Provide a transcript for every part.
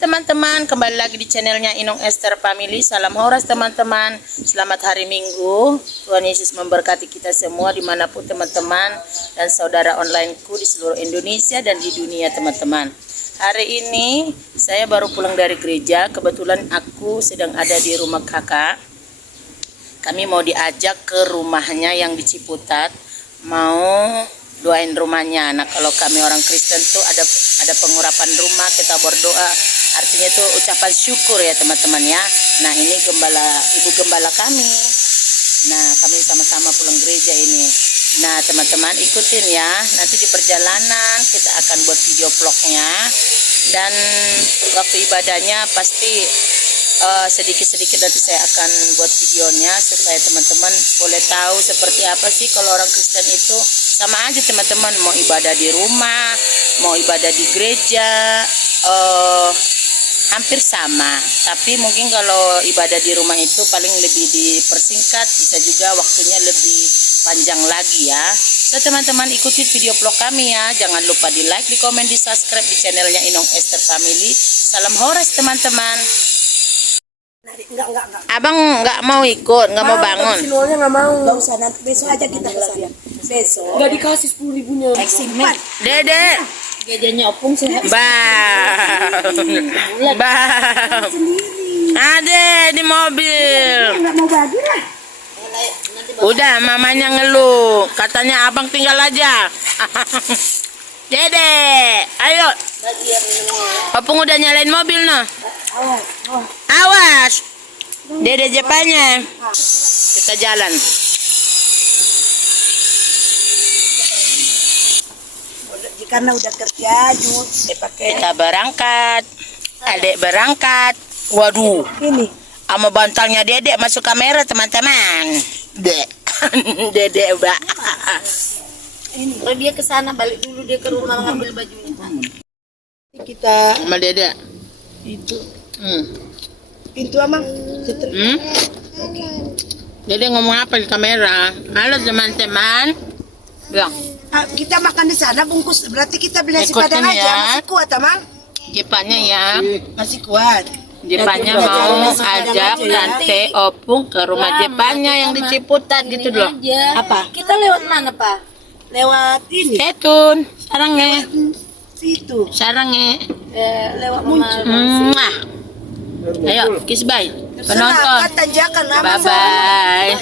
Teman-teman, kembali lagi di channelnya Inong Esther Family. Salam horas teman-teman. Selamat hari Minggu. Tuhan Yesus memberkati kita semua dimanapun teman-teman dan saudara onlineku di seluruh Indonesia dan di dunia teman-teman. Hari ini saya baru pulang dari gereja. Kebetulan aku sedang ada di rumah kakak. Kami mau diajak ke rumahnya yang di Ciputat, mau doain rumahnya. Nah, kalau kami orang Kristen tuh ada pengurapan rumah, kita berdoa, artinya itu ucapan syukur ya teman-teman ya. Nah, ini ibu gembala kami. Nah, kami sama-sama pulang gereja ini. Nah, teman-teman ikutin ya, nanti di perjalanan kita akan buat video vlognya, dan waktu ibadahnya pasti sedikit-sedikit nanti saya akan buat videonya supaya teman-teman boleh tahu seperti apa sih kalau orang Kristen itu. Sama aja teman-teman, mau ibadah di rumah, mau ibadah di gereja, hampir sama. Tapi mungkin kalau ibadah di rumah itu paling lebih dipersingkat, bisa juga waktunya lebih panjang lagi ya. So teman-teman ikuti video vlog kami ya. Jangan lupa di like, di komen, di subscribe di channelnya Inong Esther Family. Salam horas teman-teman. Enggak. Abang nggak mau ikut, nggak mau bangun. Siluannya nggak mau. Nggak usah, nanti besok aja kita kesana. Besok. Nggak dikasih 10.000-nya. Simpan. Dede. Gajahnya opung sehat. Ade di mobil. Nggak mau bagi lah. Udah, mamanya ngeluh. Katanya abang tinggal aja. Dede, ayo. Opung udah nyalain mobil noh. Awas. Dede Jepanya. Kita jalan. Karena udah kerja, Kita berangkat. Adek berangkat. Waduh. Ini. Sama bantalnya Dedek masuk kamera teman-teman. Dedek mbak. Kalau dia ke sana balik dulu, dia ke rumah ngambil bajunya. Kita Sama Dedek. itu. Pintu amang. Dedek ngomong apa di kamera? Halo teman-teman. Bilang. Kita makan di sana bungkus, berarti kita beli nasi Ikutin padang aja. ya. Masih kuat amang? Jepanya ya. Masih kuat. Jepanya mau ajak Tante Opung ke rumah Jepanya yang di Ciputat gitu loh. Apa? Kita lewat mana, Pak? Lewat ini. Ketun, sarangnya. Situ. Sarangnya. Lewat muncul. Mwah. Ayo, kiss bye. Penonton. Tanjakan apa? Bye bye.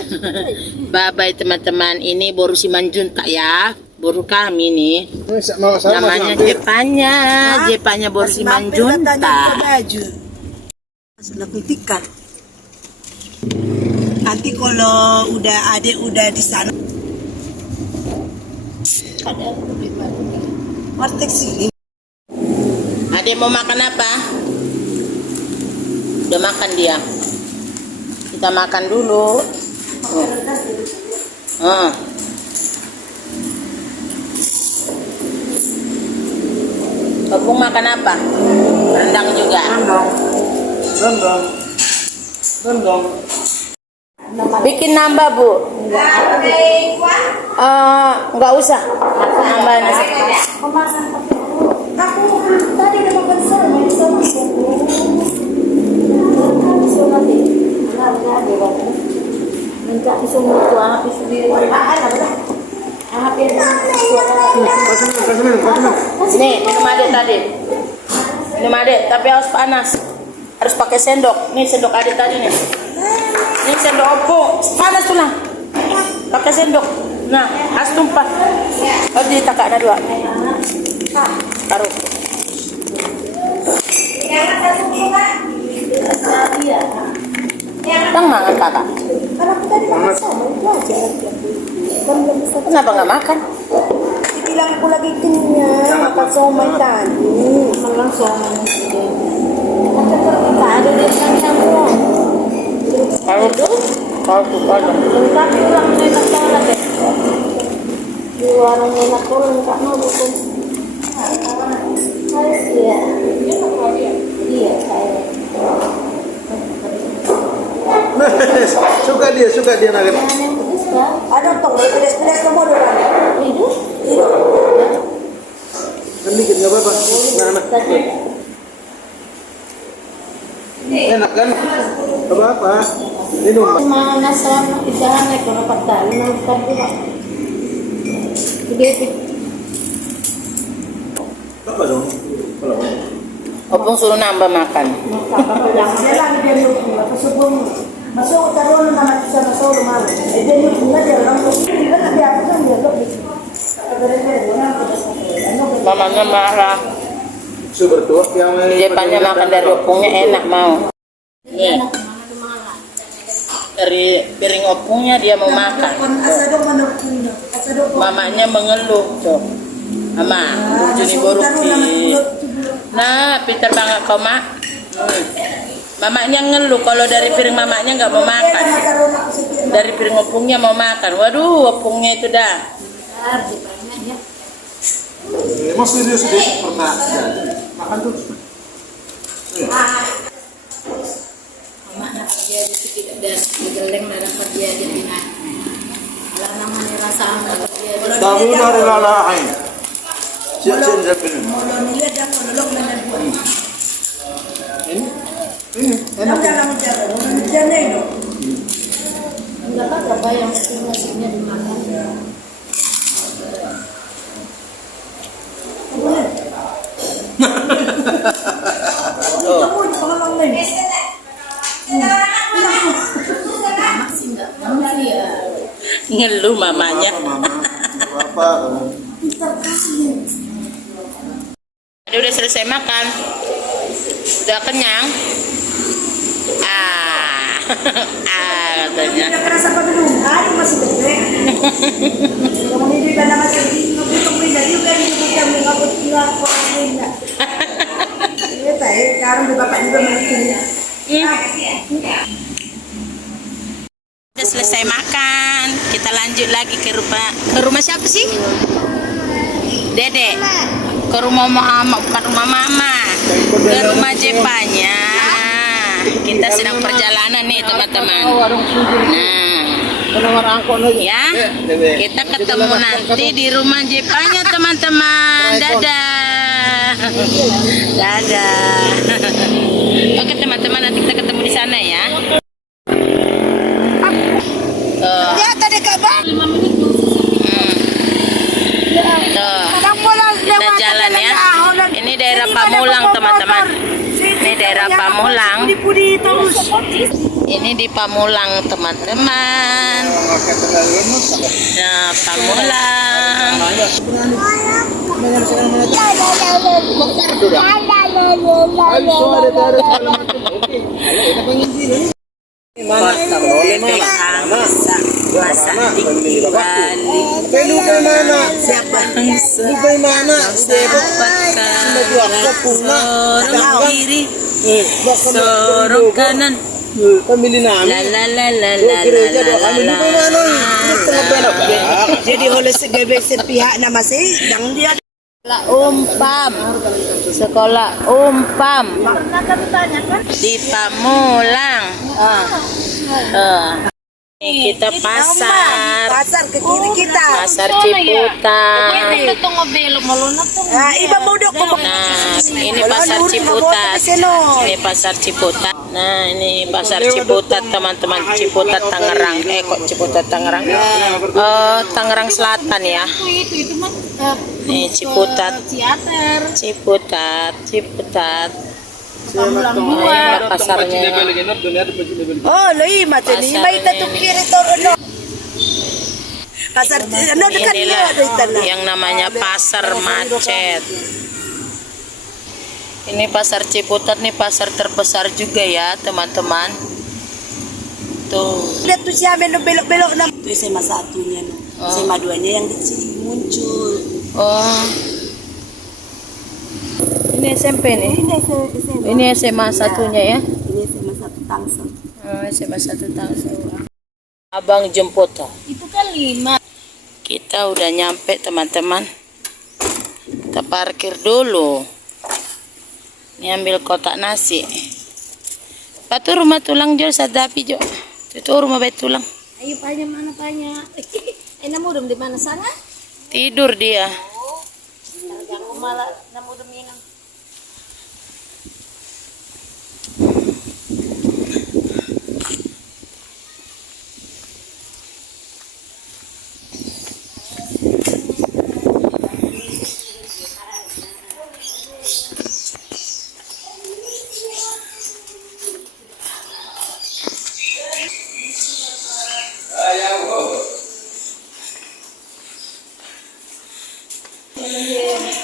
Bye bye teman-teman. Ini baru si Manjunta ya. Baru kami nih. Namanya Jepanya. Jepanya baru si Manjunta. Lakukan. Nanti kalau adek udah di sana. Ada warteg sini. Adek mau makan apa? Udah makan dia. Kita makan dulu. Opung makan apa? Rendang juga. Rendang. Bikin nambah bu. Nggak usah. Aku nambah nasi. Aku tadi udah makan sama. Nih, minum adek tadi. Minum adek, tapi harus panas. Harus pakai sendok. Nih sendok adek tadi nih. Ini sendok Opung. Panas tuh lah. Pakai sendok. Nah, harus tumpah. Oh, ditakak ada dua. Taruh. Bang makan kakak. Kalau aku tadi makan sama itu aja. Kenapa nggak makan? bilang aku lagi kenyang, makan somai tadi. Malang somai nanti. Macam permintaan ada di sana semua. Kalau ada. Lengkap ulang enak banget deh. Di warung enak tuh lengkap mau dukung. Iya. Iya saya. Suka dia nugget. Ada tong, pedas-pedas semua dulu. Itu? Kan dikit nggak apa-apa. Nah. Enak kan? Apa-apa. Minum. Mana sama kita naik ke tempat tadi, nonton juga. Gede. Apa dong? Kalau Opung suruh nambah makan. Jalan dia lu, sebelum masuk taruh nama kita masuk rumah. Dia lu enggak dia orang lu. Dia kan dia apa kan dia lu. Mamanya marah. super tua yang Jepannya makan dari opungnya enak mau. Nih. Dari piring opungnya dia mau makan. Mamanya mengeluh tuh. Mama, Juni Boruki. Nah, pintar banget kau mak. Mamanya ngeluh kalau dari piring mamanya nggak mau makan. Dari piring opungnya mau makan. Waduh, opungnya itu dah. Mas dia sedih pernah makan tuh. Mak nak dia sedikit dan digeleng dalam kerja dia pindah. Kalau namanya rasa amat dia. Tahu dari lalain. Siap-siap jadi. Mulai dia dah kolong dan buat. Ini enak. Enggak apa yang nasinya dimakan. Ngeluh mamanya. Apa? Dia udah selesai makan. Udah kenyang. Katanya. Kerasa apa dulu? Aduh masih gede. Kalau ini kan masih begitu jadi kan kita mau tinggal kok enggak. Ini teh sekarang bapak juga makan. Udah selesai makan, kita lanjut lagi ke rumah siapa sih? Dede. Ke rumah mama, bukan rumah mama. Ke rumah Jepanya. Kita sedang perjalanan nih teman-teman. Nah, ya, kita ketemu nanti di rumah Jepanya teman-teman. Dadah. Dadah. Oke teman-teman, nanti kita ketemu di sana ya. Ya tadi kabar. Kita jalan ya. Ini daerah Pamulang teman-teman. Ini daerah Pamulang. Ini di Pamulang teman-teman. Nah, Pamulang. Masa Siapa? Seorang kiri, seorang kanan. Jadi oleh sepihak nama sih, yang dia Sekolah Umpam di Pamulang. Ini kita pasar ke kiri kita. Pasar Ciputat. Iba mau dok. Nah, ini pasar Ciputat. Ini pasar Ciputat. Nah, ini pasar Ciputat teman-teman. Ciputat Tangerang. Kok Ciputat Tangerang? Tangerang Selatan ya. Ini Ciputat. Ciputat. Ini pasarnya. Oh, loi macam ni. Mai tu kiri tu. Pasar dekat Inilah dia yang namanya pasar macet. Ini pasar Ciputat nih, pasar terbesar juga ya teman-teman. Tuh. Lihat tu siapa yang belok-belok nam. Tu SMA 1-nya. SMA 2-nya yang di sini muncul. Oh. Ini SMP nih. Ini SMA satunya ya. Ini SMA 1 Tangsel. Oh, SMA 1 Tangsel. Abang jemput tuh. Itu kan 5. Kita udah nyampe teman-teman. Kita parkir dulu. Ini ambil kotak nasi. Patu rumah tulang jual sadapi jo. Itu rumah bait tulang. Ayo Panya, mana Panya? Enak mudem di mana sana? Tidur dia. Jangan malah enak mudem inang.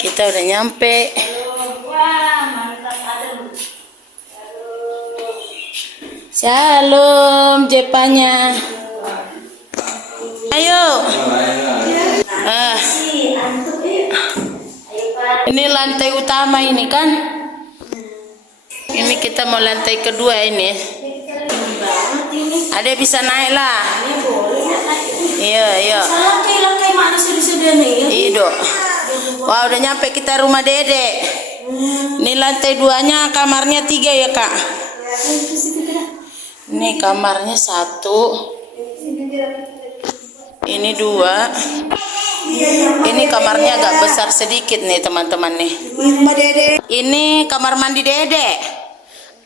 Kita udah nyampe. Shalom Jepanya. Ayo. Ini lantai utama ini kan. Ini kita mau lantai kedua ini. Ada bisa naik lah. Iya, iya. Langkai mana sudah nih? Iya. Wah, udah nyampe kita rumah Dede. Ini lantai 2-nya, kamarnya 3 ya kak. Ini kamarnya 1. Ini 2. Ini kamarnya agak besar sedikit nih teman-teman nih. Ini kamar mandi Dede.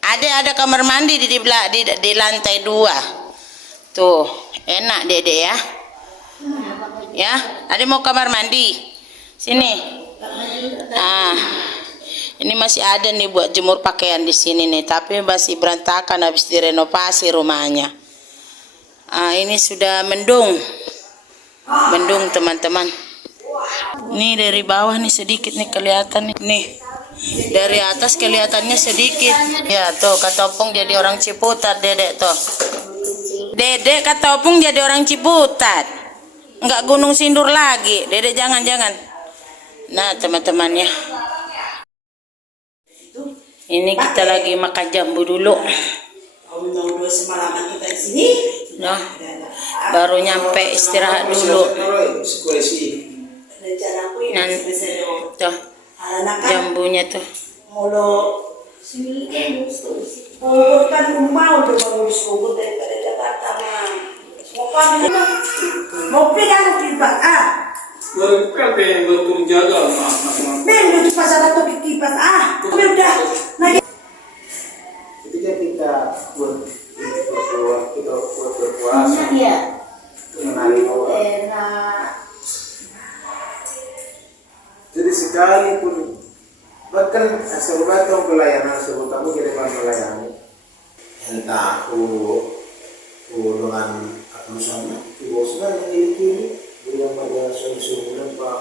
Ada kamar mandi di lantai 2. Tuh, enak Dede ya. Ya, ada mau kamar mandi. Sini. Nah, ini masih ada nih buat jemur pakaian di sini nih, tapi masih berantakan habis direnovasi rumahnya. Ini sudah mendung. Mendung teman-teman. Ini dari bawah nih sedikit nih kelihatan nih. Nih. Dari atas kelihatannya sedikit. Ya, tuh kata Opung jadi orang Ciputat, Dedek tuh. Dedek kata Opung jadi orang Ciputat. Enggak Gunung Sindur lagi. Dedek jangan-jangan. Nah, teman-temannya. Ini kita lagi makan jambu dulu. Nah, baru nyampe istirahat dulu. Tuh, jambunya tuh. Mereka pengen betul jaga Men, lu pasar atau kipas udah. ketika kita buat berpuasa mengenali Allah. Jadi sekalipun bahkan sebuah pelayanan sebut kamu kita melayani entah aku dengan aku sama bosnya yang memiliki yang pada sudah pak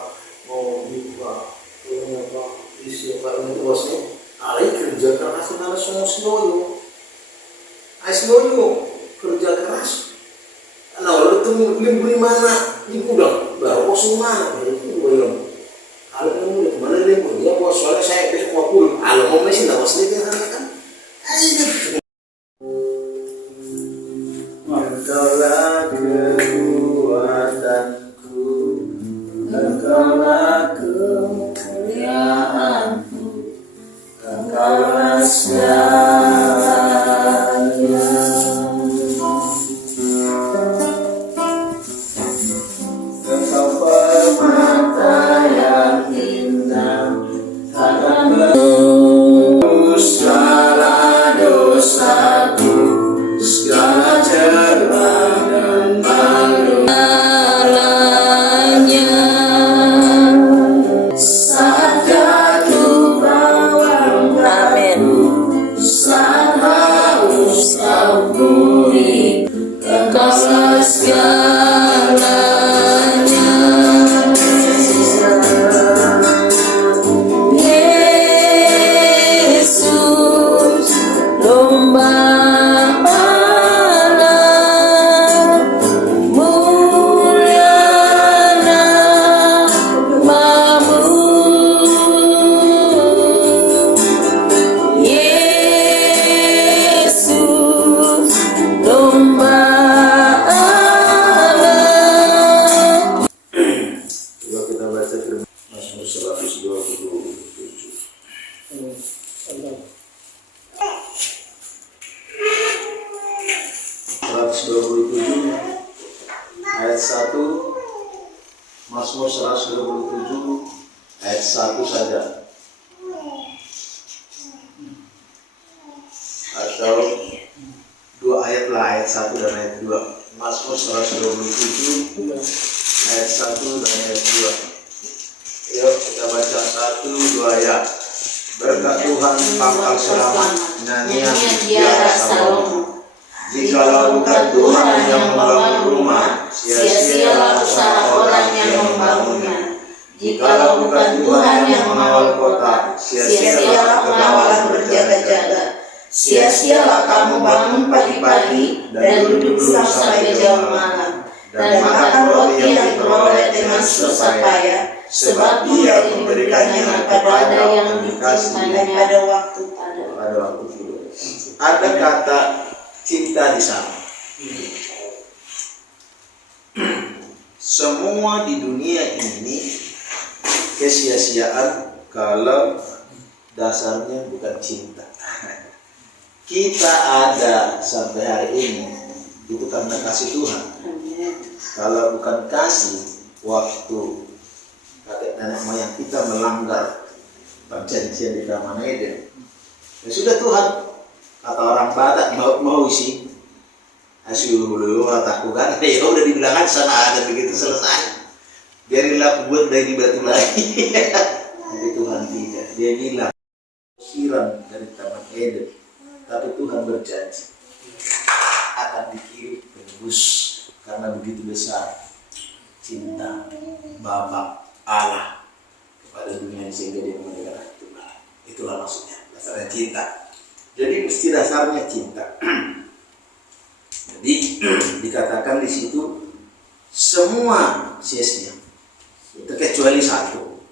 mau dibuka punya pak isi pak ini bosnya alih kerja keras dengan semua seloyo kerja keras nah lalu temu beli mana di gudang baru bos mana itu belum kalau kamu udah kemana dia pun ya bos soalnya saya besok mau pulang kalau mau mesin nggak bos lagi kan engkaulah kekuatanku, engkaulah kemuliaanku, engkaulah segalanya. Engkau permata yang indah, takkan segala dosaku, segala celah dan malunya saat jatuh bawang Amin. Mazmur 127 ayat 1 saja. Atau 2 ayat lah, ayat 1 dan ayat 2. Mazmur 127 ayat 1 dan ayat 2. Yuk kita baca 1-2 ayat. Berkat Tuhan pangkal selamat, nyanyian biara Salomo. Jikalau bukan Tuhan yang membangun rumah, sia-sialah usaha orang yang membangunnya. Jikalau bukan Tuhan yang mengawal kota, sia-sialah pengawalan berjaga-jaga. Sia-sialah kamu bangun pagi-pagi dan duduk sampai jam malam, dan makan roti yang diperoleh dengan susah payah, sebab Dia memberikannya kepada yang dikasihnya pada waktu tidur. Ada kata cinta di sana. Semua di dunia ini kesia-siaan kalau dasarnya bukan cinta. Kita ada sampai hari ini itu karena kasih Tuhan. Kalau bukan kasih, waktu kakek nenek moyang kita melanggar perjanjian di Taman Eden, ya sudah Tuhan, kata orang Batak, mau sih asyuh dulu takut kan, ya udah dibilang aja sana ada, begitu selesai, biarilah buat dari batu lagi. Tapi Tuhan tidak, Dia bilang siram dari Taman Eden, tapi Tuhan berjanji akan dikirim penebus, karena begitu besar cinta Bapa Allah kepada dunia sehingga Dia memberikan Tuhan. Itulah maksudnya, dasarnya cinta. Jadi mesti dasarnya cinta. Jadi dikatakan di situ semua sia-sia, terkecuali satu,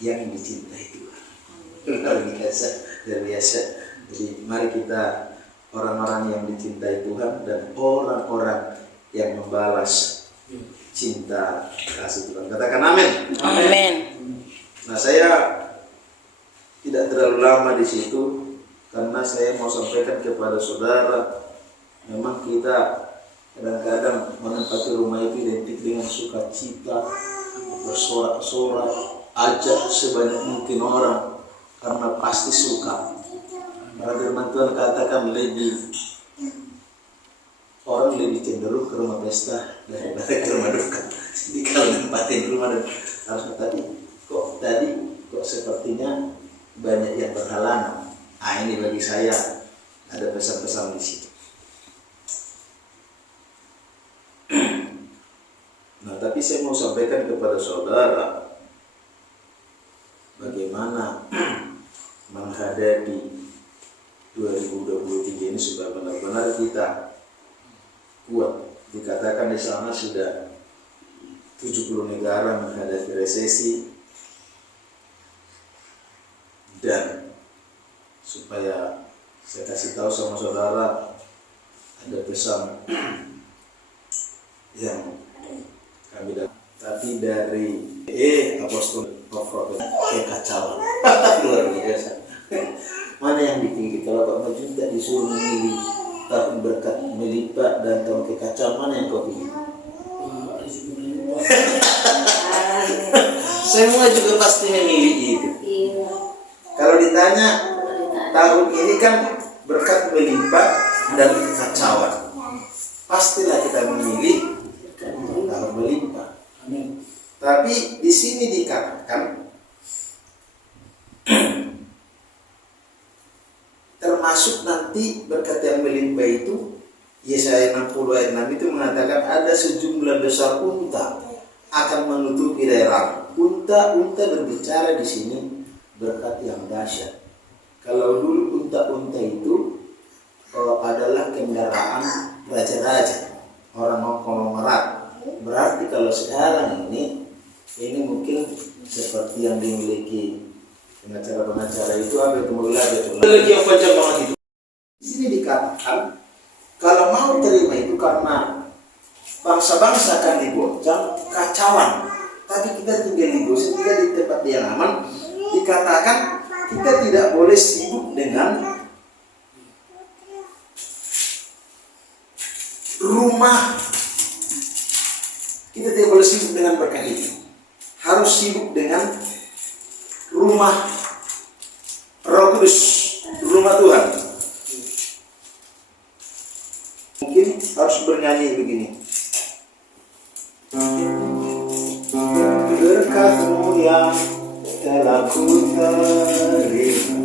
yang dicintai Tuhan. Luar biasa. Jadi mari kita orang-orang yang dicintai Tuhan dan orang-orang yang membalas cinta kasih Tuhan. Katakan amin. Amin. Nah, saya tidak terlalu lama di situ karena saya mau sampaikan kepada saudara, memang kita kadang-kadang menempati rumah itu identik dengan sukacita, bersorak-sorak, ajak sebanyak mungkin orang karena pasti suka. Karena firman Tuhan katakan orang lebih cenderung ke rumah pesta daripada ke rumah duka. Jadi kalau nempatin rumah dan harus tadi kok sepertinya banyak yang berhalangan. Ini bagi saya ada pesan-pesan di situ. Nah, tapi saya mau sampaikan kepada saudara bagaimana menghadapi 2023 ini supaya benar-benar kita kuat. Dikatakan di sana sudah 70 negara menghadapi resesi, dan supaya saya kasih tahu sama saudara ada pesan yang kami dapat, tapi dari Apostol Prophet kekacauan. Luar biasa. Mana yang dipilih? Kalau Pak Majunta disuruh memilih tahun berkat melipat dan tahun kekacauan, mana yang kau pilih? Semua juga pasti memilih itu. Kalau ditanya tahun ini kan berkat melipat dan kekacauan, pastilah kita memilih tahun melipat. Tapi di sini dikatakan termasuk nanti berkat yang melimpah itu, Yesaya 60 ayat 6 itu mengatakan ada sejumlah besar unta akan menutupi daerah. Unta berbicara di sini berkat yang dahsyat. Kalau dulu unta-unta itu adalah kendaraan raja-raja, orang konglomerat. Berarti kalau sekarang ini mungkin seperti yang dimiliki pengacara-pengacara itu, apa itu lagi yang panjang banget itu. Di sini dikatakan kalau mau terima itu karena bangsa-bangsa akan digoncang kacauan, tapi kita tinggal di Gosen, tinggal di tempat yang aman. Dikatakan kita tidak boleh sibuk dengan rumah kita tidak boleh sibuk dengan berkat itu. Harus sibuk dengan rumah Roh Kudus, rumah Tuhan. Mungkin harus bernyanyi begini. Berkat-Mu yang telah ku terima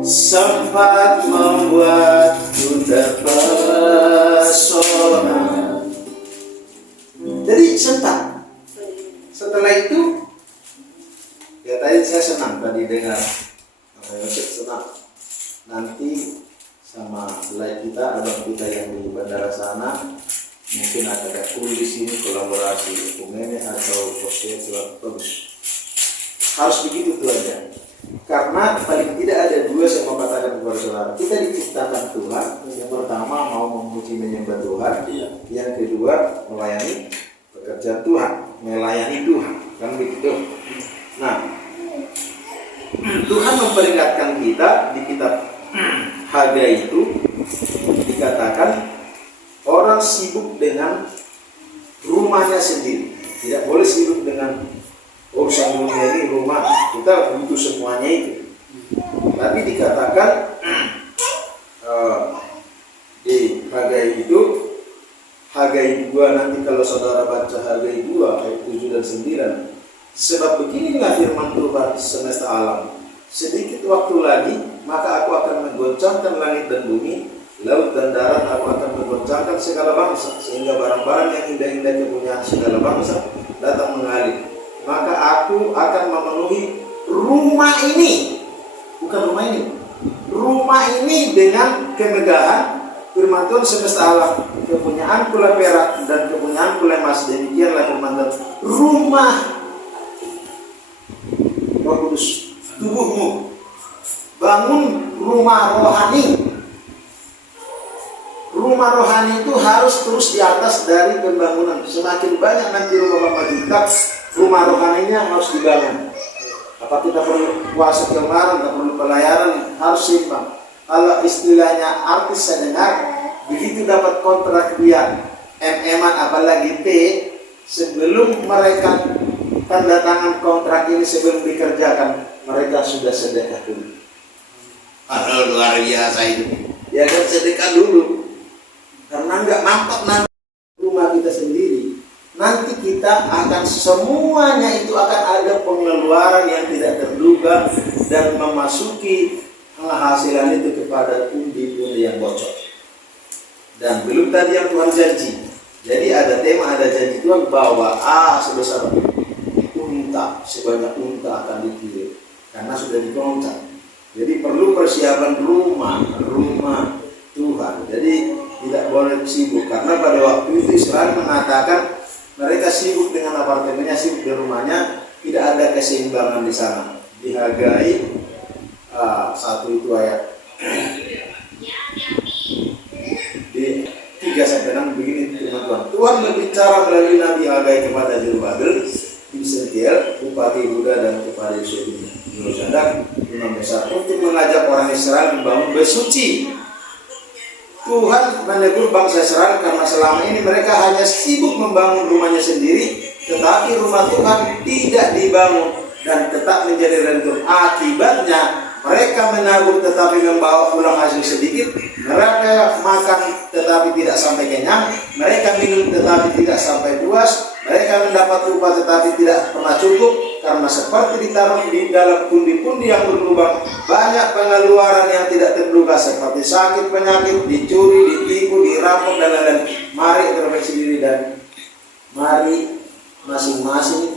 sempat membuatku terpesona. Jadi setelah itu ya tadi saya senang tadi dengar senang nanti sama live kita, abang kita yang di bandara sana mungkin ada kuliah di sini kolaborasi Ekumene atau posisial bagus. Harus begitu tuh aja. Karena paling tidak ada dua saya mau katakan kepada saudara. Kita diciptakan Tuhan. Yang pertama mau memuji menyembah Tuhan. Yang kedua melayani pekerjaan Tuhan, melayani Tuhan. Kan begitu. Nah, Tuhan memperingatkan kita di kitab Hagai itu dikatakan orang sibuk dengan rumahnya sendiri. Tidak boleh sibuk dengan urusan dunia ini, rumah. Kita butuh semuanya itu. Tapi dikatakan di Hagai itu, Hagai 2 nanti kalau saudara baca Hagai 2 ayat 7 dan 9. Sebab beginilah firman Tuhan semesta alam. Sedikit waktu lagi, maka aku akan menggoncangkan langit dan bumi, laut dan darat. Aku akan menggoncangkan segala bangsa, sehingga barang-barang yang indah-indah kepunyaan segala bangsa datang mengalir. Maka aku akan memenuhi rumah ini, bukan rumah ini dengan kemegahan firman Tuhan semesta alam. Kepunyaan pula perak dan kepunyaan pula emas. Demikianlah firman Tuhan. Rumah Roh Kudus, tubuhmu. Bangun rumah rohani. Rumah rohani itu harus terus di atas dari pembangunan. Semakin banyak nanti rumah Bapak, rumah rohaninya harus dibangun. Apa kita perlu puasa kemarin, tak perlu pelayaran, harus seimbang. Kalau istilahnya artis saya dengar, begitu dapat kontrak dia MM-an apalagi T, sebelum mereka tanda tangan kontrak ini, sebelum dikerjakan, mereka sudah sedekah dulu. Aduh, luar biasa itu. Ya kan, sedekah dulu. Karena nggak nampak nanti rumah kita sendiri. Nanti kita akan semuanya itu akan ada pengeluaran yang tidak terduga dan memasuki penghasilan itu kepada pundi-pundi yang bocor. Dan belum tadi yang Tuhan janji. Jadi ada tema, ada janji Tuhan bahwa sebesar unta, sebanyak unta akan dikirim karena sudah dikontrak. Jadi perlu persiapan rumah Tuhan. Jadi tidak boleh sibuk, karena pada waktu itu Israel mengatakan mereka sibuk dengan apartemennya, sibuk di rumahnya, tidak ada keseimbangan di sana. Di Hagai 1 itu ayat di 3-6 begini firman Tuhan. Tuhan berbicara melalui Nabi Hagai kepada Zerubabel bin Shealtiel, bupati Yehuda, dan kepada Yosua bin Yosadak, imam besar, untuk mengajak orang Israel membangun bait suci. Tuhan menegur bangsa Israel karena selama ini mereka hanya sibuk membangun rumahnya sendiri, tetapi rumah Tuhan tidak dibangun dan tetap menjadi rentur. Akibatnya mereka menabur tetapi membawa pulang hasil sedikit, mereka makan tetapi tidak sampai kenyang, mereka minum tetapi tidak sampai puas, mereka mendapat upah tetapi tidak pernah cukup, karena seperti ditaruh di dalam pundi-pundi yang berlubang, banyak pengeluaran yang tidak terduga seperti sakit, penyakit, dicuri, ditipu, dirampok, dan lain-lain. Mari introspeksi diri dan mari masing-masing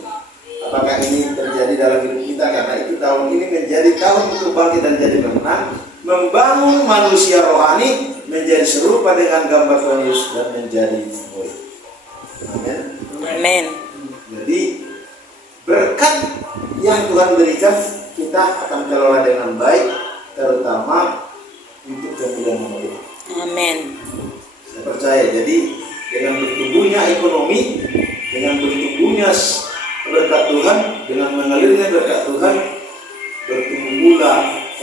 apakah ini terjadi dalam hidup kita, karena itu tahun ini menjadi tahun untuk bangkit dan jadi pemenang, membangun manusia rohani menjadi serupa dengan gambar Tuhan Yesus dan menjadi murid. Amin. Amin. Jadi berkat yang Tuhan berikan kita akan kelola dengan baik, terutama untuk kemuliaan nama Tuhan. Amin. Saya percaya. Jadi dengan bertumbuhnya ekonomi, dengan bertumbuhnya berkat Tuhan, dengan mengalirnya berkat Tuhan, bertumbuh pula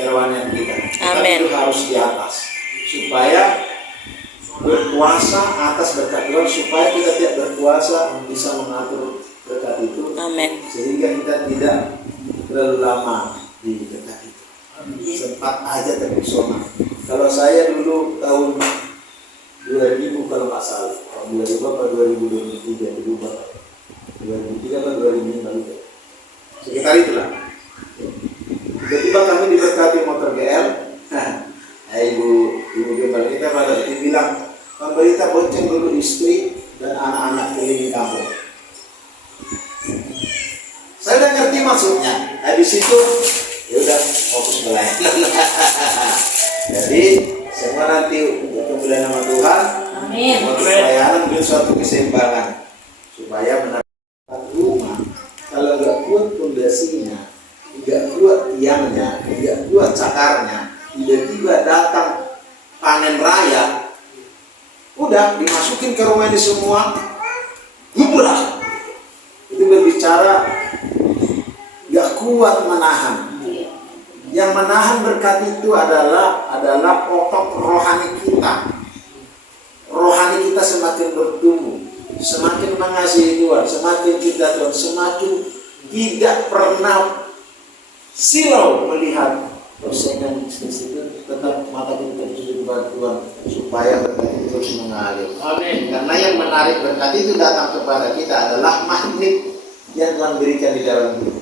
kerohanian kita. Amin. Itu harus di atas supaya berkuasa atas berkat Tuhan, supaya kita tidak berkuasa bisa mengatur berkat itu, Amin. sehingga kita tidak terlalu lama di berkat itu. Sempat aja terpesona. Kalau saya dulu tahun 2000 kalau nggak salah, tahun 2000 atau 2023 itu berubah, 2003 atau 2005 itu, sekitar itulah. Tiba-tiba kami diberkati motor GL. Ibu Gembala kita pada bilang, pemerintah bonceng dulu istri dan anak-anak keliling kampung. Saya udah ngerti maksudnya. Habis itu ya udah fokus pelayanan. Jadi semua nanti untuk kemuliaan nama Tuhan, Amin. untuk pelayanan beri suatu keseimbangan supaya menambah rumah. Kalau nggak kuat fondasinya, nggak kuat tiangnya, nggak kuat cakarnya, tiba-tiba datang panen raya, udah dimasukin ke rumah ini semua, gubrak. Itu berbicara nggak kuat menahan. Yang menahan berkat itu adalah pokok rohani kita. Rohani kita semakin bertumbuh, semakin mengasihi Tuhan, semakin kita Tuhan, semakin tidak pernah silau melihat persaingan bisnis itu, tetap mata kita dituju kepada Tuhan supaya berkat itu terus mengalir. Amin. Karena yang menarik berkat itu datang kepada kita adalah magnet yang Tuhan berikan di dalam hidup.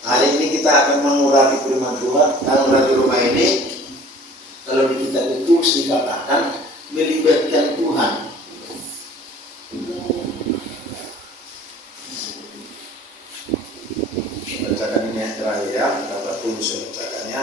Hari ini kita akan mengurapi firman Tuhan, mengurapi rumah ini. Kalau kita itu dikatakan melibatkan Tuhan. Bacakan ini yang terakhir ya, dapat tulis bacakannya.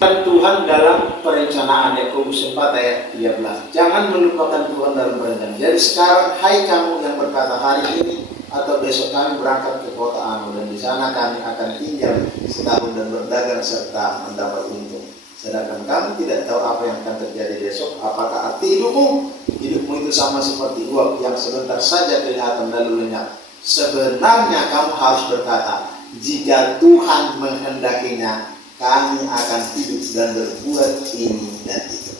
Tuhan dalam perencanaan, Yakobus 4 ayat 13. Jangan melupakan Tuhan dalam perencanaan. Jadi sekarang, hai kamu yang berkata hari ini atau besok kami berangkat ke kota Anu, dan di sana kami akan tinggal setahun dan berdagang serta mendapat untung. Sedangkan kamu tidak tahu apa yang akan terjadi besok. Apakah arti hidupmu? Hidupmu itu sama seperti uap yang sebentar saja kelihatan lalu lenyap. Sebenarnya kamu harus berkata, jika Tuhan menghendakinya, kami akan hidup dan berbuat ini dan itu.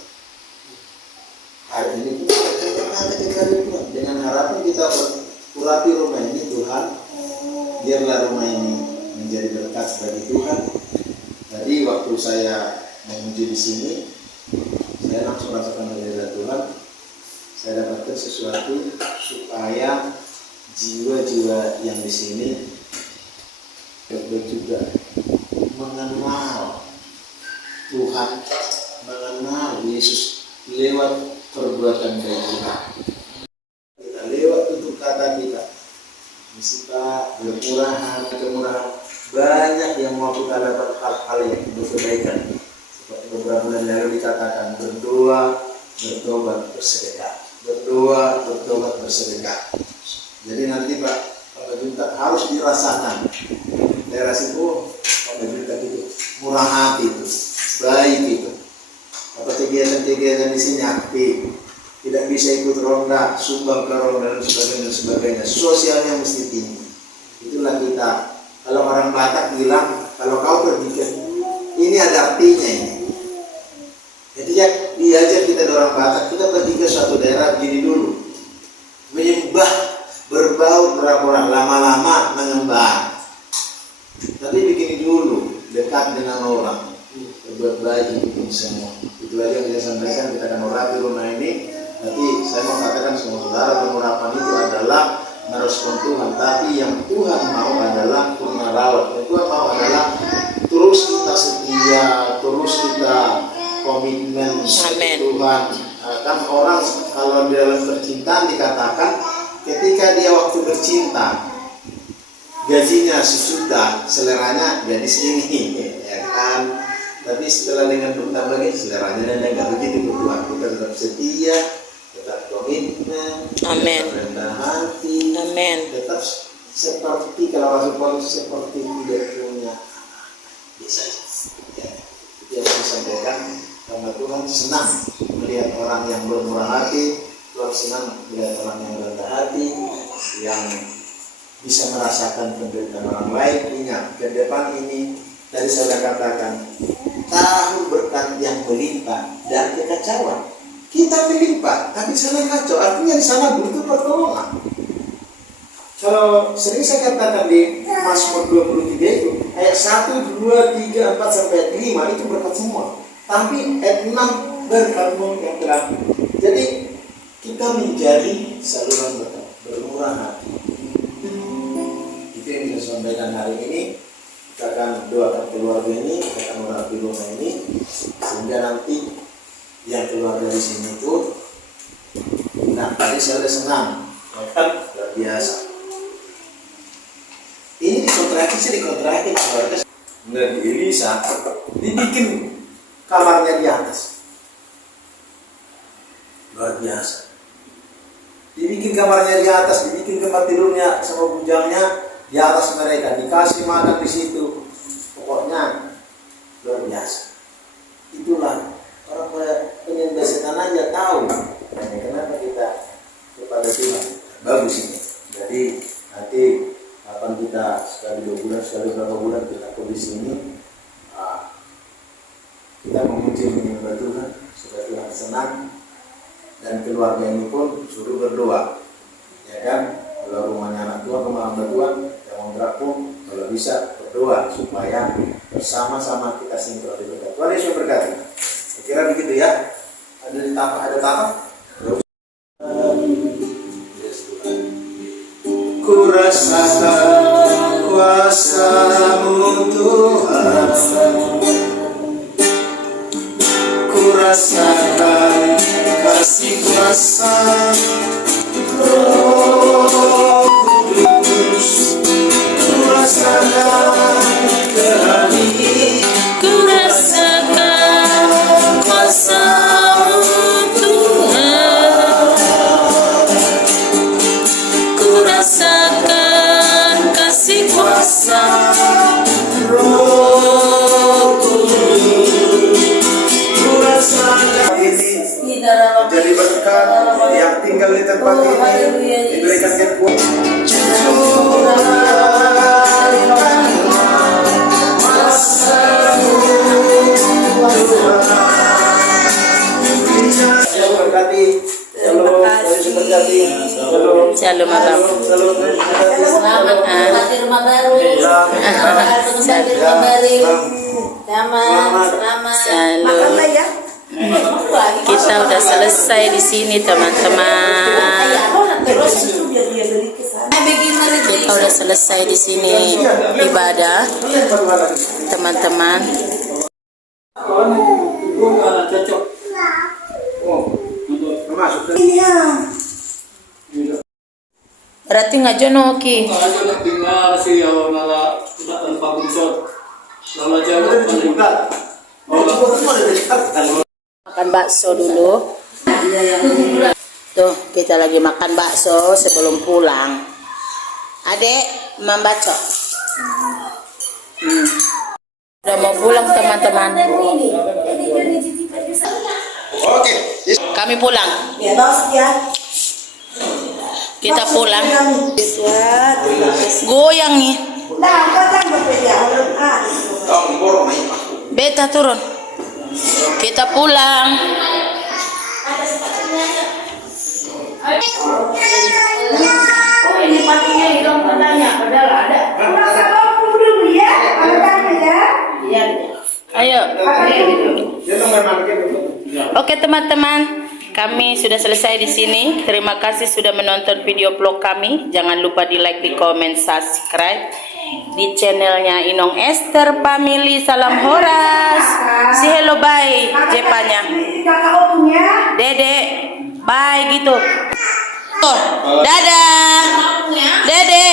Hari ini kita berkata kepada Tuhan dengan harapan kita urapi rumah ini. Tuhan, biarlah rumah ini menjadi berkat bagi Tuhan. Tadi waktu saya menuju di sini, saya langsung rasakan dari Tuhan. Saya dapatkan sesuatu supaya jiwa-jiwa yang di sini juga mengenal Tuhan, mengenal Yesus lewat perbuatan kita. Lewat tutur kata kita, kita bermurahan, kemurahan. Banyak yang mau kita dapat hal-hal yang berkebaikan. Seperti beberapa bulan lalu dikatakan, berdoa, bertobat, bersedekah. Berdoa, bertobat, bersedekah. Jadi nanti Pak Junta harus dirasakan. Daerah situ Pak Junta itu murah hati itu, baik itu. Apa kegiatan-kegiatan di sini aktif. Tidak bisa ikut ronda, sumbang ke ronda dan sebagainya. Sosialnya mesti tinggi. Itulah kita. Kalau orang Batak bilang, kalau kau pergi ke ini ada artinya ini. Jadi ya diajar kita dari orang Batak, kita pergi ke suatu daerah begini dulu, menyembah, berbau, berapa lama-lama mengembang. Tapi begini dulu, dekat dengan orang, berbuat baik itu semua. Itu aja yang saya sampaikan. Kita akan urapi rumah ini. Tapi saya mau katakan semua saudara, pengurapan itu adalah merespon Tuhan. Tapi yang Tuhan mau adalah purna rawat. Yang Tuhan mau adalah terus kita setia, terus kita komitmen Tuhan. Kan orang kalau di dalam percintaan dikatakan ketika dia waktu bercinta gajinya sejuta, seleranya gadis ini, ya kan? Tapi setelah dengan bertambah lagi seleranya dan enggak begitu Tuhan. Kita tetap setia, tetap komitmen, Amin. tetap rendah hati, Amin. tetap seperti kalau Rasul Paulus seperti tidak punya bisa. Ya, itu yang saya sampaikan. Karena Tuhan senang melihat orang yang bermurah hati, Tuhan senang melihat orang yang rendah hati, yang bisa merasakan penderitaan orang lain. Ingat, ke depan ini tadi saya katakan, tahun berkat yang melimpah dan kekacauan. Kita melimpah, tapi di sana kacau. Artinya di sana butuh pertolongan. Kalau sering saya katakan di Mazmur 23 itu ayat 1, 2, 3, 4 sampai 5 itu berkat semua. Tapi ayat 6 berkatmu yang terakhir. Jadi kita menjadi saluran berkat, bermurah hati. Itu yang kita sampaikan hari ini. Kita akan doakan keluarga ini, kita akan merapi rumah ini, sehingga nanti yang keluar dari sini itu, nah tadi saya udah senang, kan luar biasa. Ini dikontrakin keluarga. Nggak di Elisa, dibikin kamarnya di atas, luar biasa. Dibikin kamarnya di atas, dibikin tempat tidurnya sama bujangnya di atas mereka, dikasih makan di situ. Pokoknya luar biasa. Itulah orang penyembah setan aja tahu. Makanya kenapa kita kepada Tuhan bagus ini. Jadi nanti kapan kita sekali 2 bulan, sekali berapa bulan kita di sini, kita memuji menyembah Tuhan supaya Tuhan senang, dan keluarga ini pun suruh berdoa, ya kan? Kalau rumahnya anak tua, hamba Tuhan yang ngontrak pun kalau bisa berdoa supaya bersama-sama kita sinkron di berkat. Tuhan Yesus berkati. Saya kira begitu ya. Ada tapak. Ku rasakan kuasa-Mu Tuhan. Ku rasakan kasih kuasa Roh Kudus. Ku rasakan kehadiran. Ku rasakan kuasa-Mu Tuhan. Ku rasakan kasih kuasa Roh Kudus. Ku rasakan ini jadi berkat yang tinggal di tempat ini, diberikan kekuatan. Shalom abang. Selamat menikmati rumah baru. Selamat menikmati rumah baru. Selamat. Shalom. ya. Kita udah selesai di sini teman-teman. Kita udah selesai di sini ibadah teman-teman. Berarti nggak jono ki. Makan bakso dulu. Tuh kita lagi makan bakso sebelum pulang. Adek, membaca. Udah mau pulang teman-teman. Oke. Kami pulang. Ya, bos ya. Kita pulang. Goyang nih. Nah, kau kan bekerja. Beta turun. Kita pulang. Oh, ini patinya hilang padanya, padahal ada. Masa kamu dulu ya? Padanya ya? Iya. Ayo. Oke teman-teman, kami sudah selesai di sini. Terima kasih sudah menonton video vlog kami. Jangan lupa di like, di komen, subscribe di channelnya Inong Esther Family. Salam Horas. Si hello bye Jepanya. Kakak omnya. Dede, bye gitu. Oh, dadah. Dede.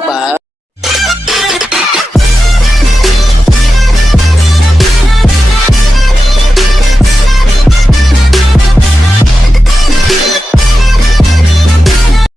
Bye.